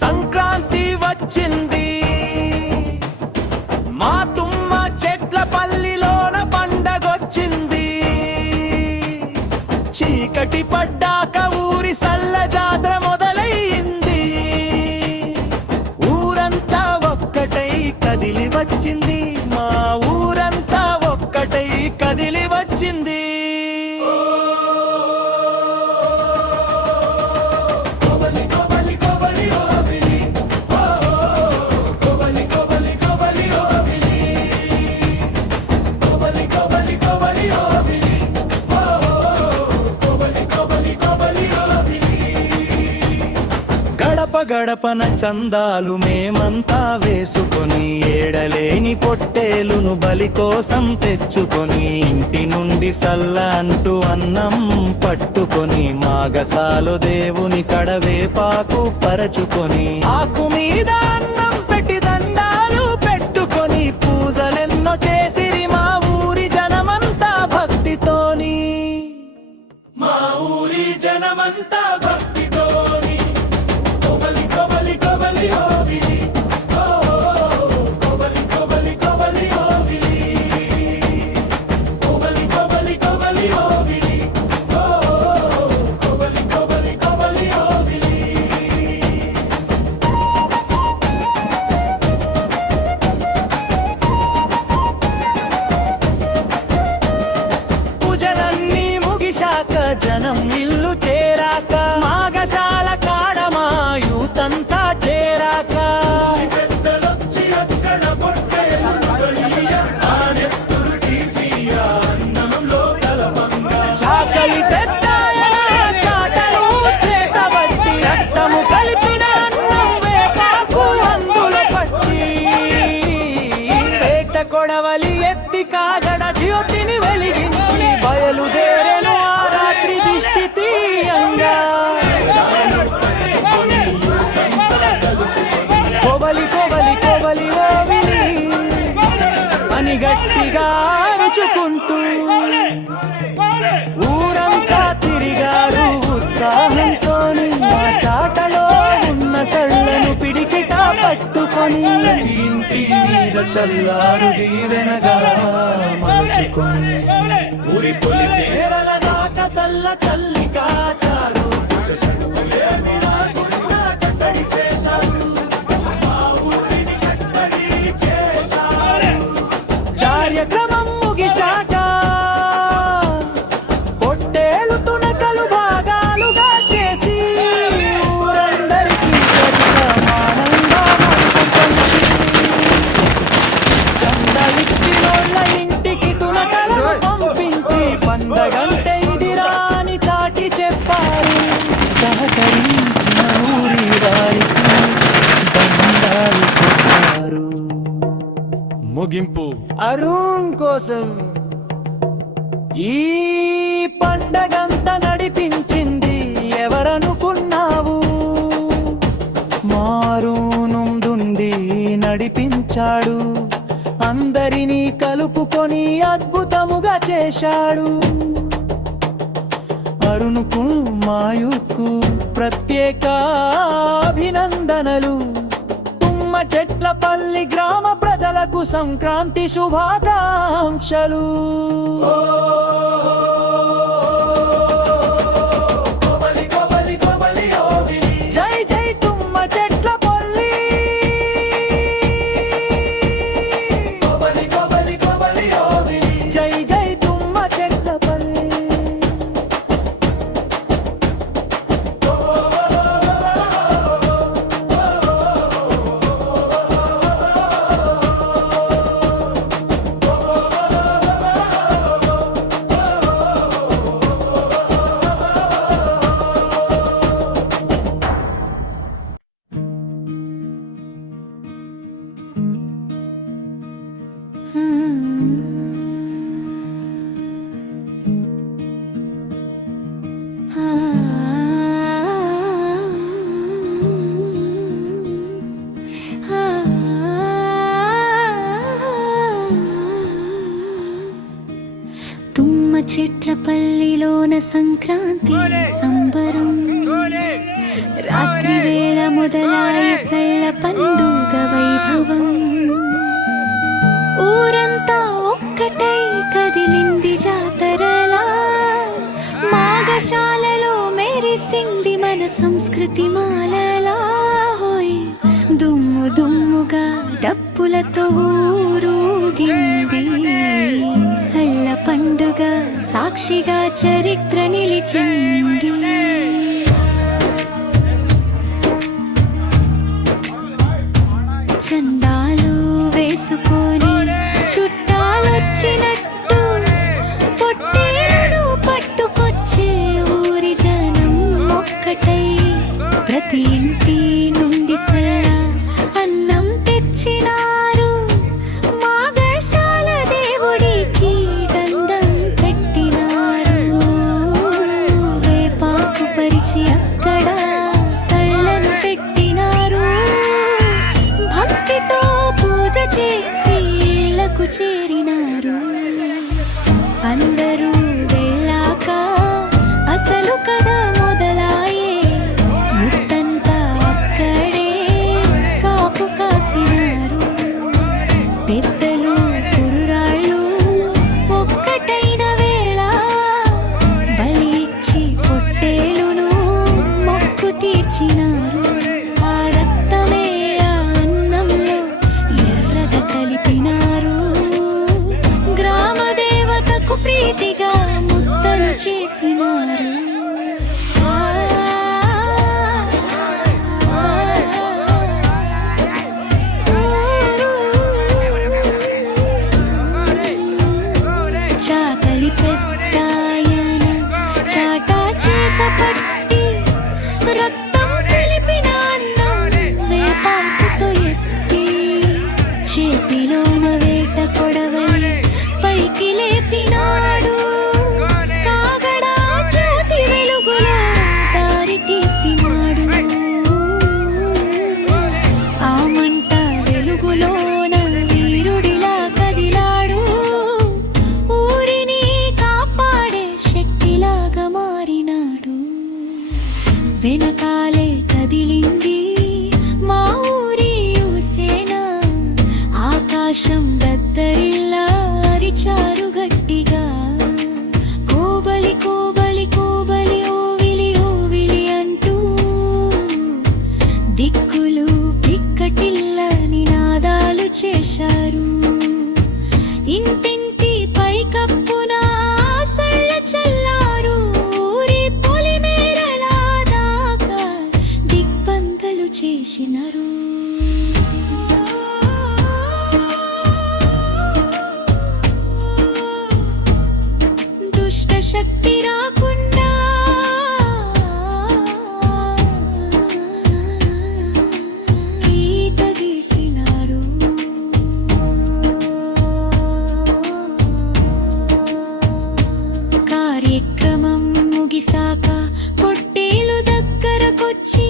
సంక్రాంతి వచ్చింది మా తుమ్మ చెట్ల పల్లిలోన పండగొచ్చింది. చీకటి పడ్డాక ఊరి సల్ల జాతర మొదలయ్యింది. ఊరంతా ఒక్కటై కదిలి వచ్చింది. మా ఊరంతా ఒక్కటై కదిలి వచ్చింది. గడపన చందాలు మేమంతా వేసుకొని ఏడలేని పొట్టేలును బలి కోసం తెచ్చుకొని ఇంటి నుండి సల్ల అంటూ అన్నం పట్టుకొని మాగసాలు దేవుని కడవేపాకు పరచుకొని ఆకు మీద అన్నం పెట్టి దండాలు పెట్టుకొని పూజలెన్నో చేసిరి మా ఊరి జనమంతా భక్తితోని. మా ఊరి జనమంతా భక్తితోని పూజలన్నీ ముగిశాక జనం ఇల్లు చేరాక మాగశాల కాడమా యూతంతా చేరాక చాకలి పెద్ద చాటలు చేతబట్టి రక్తము కలిపిన అన్నం వేపాకు అందులో పట్టి వేట కొడవలి ఎత్తి కాగడ జ్యోతిని వెలిగించి బయలుదేరెను ఆ రాత్రి దిష్టి తీయంగా. కొబలి కొబలి కొబలి ఓవిలి అని గట్టిగా అరుచుకుంటూ ఊరంతా తిరిగారు ఉత్సాహంతోని. ఆ చాటలో ఉన్న సళ్ళను పిడికిట పట్టుకొని ఇంటి మీద చల్లారు దీవెనగా మలుచుకొని ఊరి పులి పేరల దాకా సల్ల చల్లి కాచారు. కట్టడి చేశారు మా ఊరిని కట్టడి చేశారు. కార్యక్రమం ముగిశాక పొట్టేలు తునకలు భాగాలుగా చేసి ఊరందరికీ సరి సమానంగా మాంసం పంచి చందలిచ్చినోళ్ళ ఇంటికి తునకలను పంపించి పండగంటే ఇదిరా అని చాటి చెప్పారు. సహకరించిన ఊరి వారికి దండాలు చెప్పారు. ముగింపు అరుణ్ కోసం. ఈ పండగంతా నడిపించింది ఎవరనుకున్నావు? మారునుందుండి నడిపించాడు. అందరినీ కలుపుకొని అద్భుతముగా చేశాడు. అరుణుకు మాయుకు ప్రత్యేక అభినందనలు. తుమ్మ చెట్లపల్లి గ్రామ ప్రజలకు సంక్రాంతి శుభాకాంక్షలు. జై జై తుమ్మ చెట్లపల్లి. జై జై తుమ్మ చెట్లపల్లి. పల్లిలోన సంక్రాంతి సంబరం రాత్రి వేళ మొదలాయి సళ్ళ పండుగ వైభవం ఊరంతా ఒక్కటై కదిలింది జాతరలా మాగశాలలో మెరిసింది మన సంస్కృతి మాలలా హోయ్ దుమ్ము దుమ్ముగా డప్పులతో ఊరూగింది సళ్ళ పండుగ సాక్షిగా చరిత్ర నిలిచింది చందాలు వేసుకొని చుట్టాలొచ్చినట్టు పొట్టేలను పట్టుకొచ్చే ఊరి జనం ఒక్కటై ప్రతి ఇంటి నుండి సల్ల అన్నం తెచ్చినారు మాగశాల దేవుడికి దండం పెట్టినారు వేపాకు పరిచి అక్కడ సళ్ళను పెట్టినారు భక్తితో పూజ చేసి ఇళ్లకు చేరినారు అందరూ వెళ్ళాక అసలు కథ మొదలాయే యుద్ధంతా అక్కడే కాపు కాసినారు పెద్దలు కుర్రాళ్ళు ఒక్కటైన వేళ బలి ఇచ్చి పొట్టేలును మొక్కు తీర్చినారు ఆ రక్తమే ఆ అన్నంలో ఎర్రగా కలిపినారు గ్రామ దేవతకు ప్రీతిగా ముద్దలు చేసినారు చాకలి పెద్దాయన చాటా చేత పట్టి రక్తం కలిపిన అన్నం వేపాకుతో ఎత్తి చేతిలోన వేట కొడవలి పైకి లేపినాడు కాగడా జ్యోతి వెలుగులో దారి తీసినాడు ఆ మంట వెలుగులోన వీరుడిలా కదిలాడు ఊరిని కాపాడే శక్తిలాగా మారినాడు వెనకాలే కదిలింది మా ఊరి యువసేన ఆకాశం దద్దరిల్లా అరిచారు గట్టిగా కోబలి కోబలి కోబలి ఓవిలి ఓవిలి అంటూ దిక్కులు పిక్కటిల్ల నినాదాలు చేశారు ఇంటింటి పైకప్పున సళ్ళ చల్లారు ఊరి పొలిమేరలా దాకా దిగ్బంధలు చేసినారు దుష్ట శక్తి రాకుండా ఈట గీసినారు కార్యక్రమం ముగిసాక పొట్టేలు దగ్గరకొచ్చి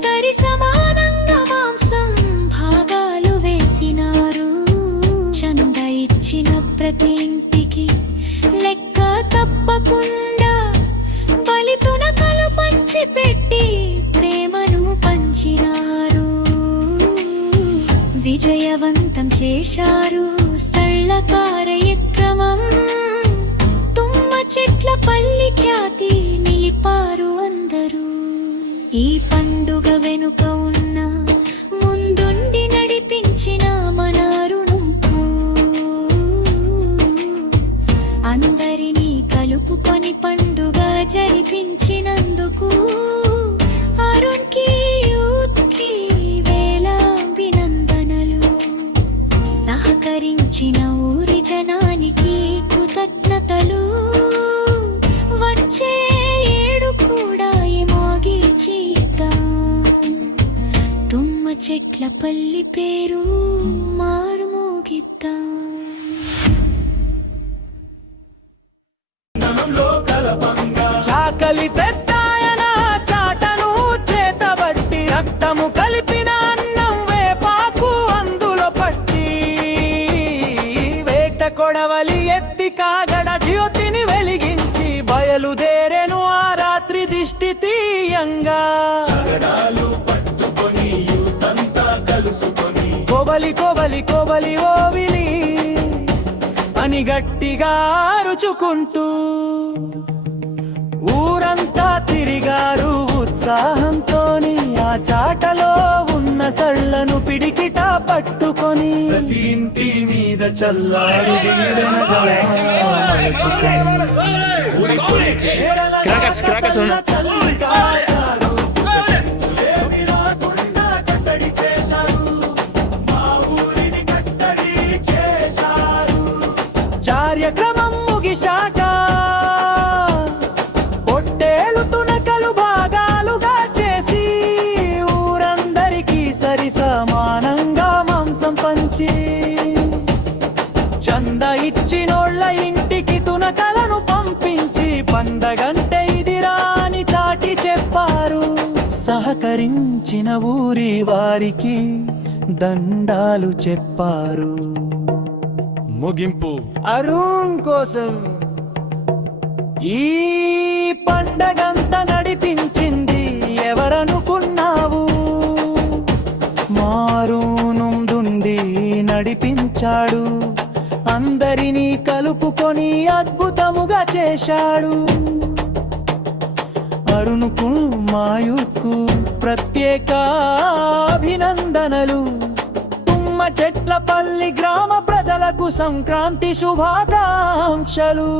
సరి సమానంగా మాంసం భాగాలు వేసినారు చంద ఇచ్చిన ప్రతి ఇంటికి లెక్క తప్పకుండా బలితునకలు పంచి పెట్టి ప్రేమను పంచినారు విజయవంతం చేశారు సళ్ళ కార్యక్రమం తుమ్మ చెట్ల పల్లి ఖ్యాతి నిలిపారు అందరూ ఈ పండుగ వెనుక ఉన్న ముందుండి నడిపించిన మన అరుణుకు అందరినీ కలుపుకొని పండుగ జరిపించినందుకు అరుణ్కి యూత్కి వేల అభినందనలు సహకరించిన ఊరి జనానికి కృతజ్ఞతలు వచ్చే ఏడు కూడా ఏమోగి చేద్దాం తుమ్మ చెట్ల పల్లి పేరు మారుమోగిద్దాం చాకలి పెద్దాయన చాటను చేతబట్టి రక్తము కలిపిన అన్నం వేపాకు అందులో పట్టి వేట కొడవలి ఎత్తి కాగడ జ్యోతిని వెలిగించి బయలుదేరెను ఆ రాత్రి దిష్టి తీయంగా కోబలి కోబలి కోబలి ఓవిలి అని గట్టిగా అరుచుకుంటూ ఊరంతా తిరిగారు ఉత్సాహంతోని ఆ చాటలో ఉన్న సళ్ళను పిడికిట పట్టుకొని ఇంటి మీద చల్లారు దీవెనగా మలుచుకొని చల్లి కాచారు. శత్రులేమి రాకుండా కట్టడి చేశారు. మా ఊరిని కట్టడి చేశారు. కార్యక్రమం ముగిశాక పొట్టేలు తునకలు భాగాలుగా చేసి ఊరందరికీ సరి సమానంగా మాంసం పంచి చంద ఇచ్చినోళ్ళ ఇంటికి తునకలను పంపించి పండగంటే ఇదిరా అని చాటి చెప్పారు. సహకరించిన ఊరి వారికి దండాలు చెప్పారు. ముగింపు అరుణ్ కోసం ఈ పండగంతా నడిపించింది ఎవరనుకున్నావు? మారునుందుండి నడిపించాడు. అందరినీ కలుపుకొని అద్భుతముగా చేశాడు. అరుణుకు మాయూత్కు ప్రత్యేక అభినందనలు. తుమ్మ చెట్లపల్లి గ్రామ ప్రజలకు సంక్రాంతి శుభాకాంక్షలు.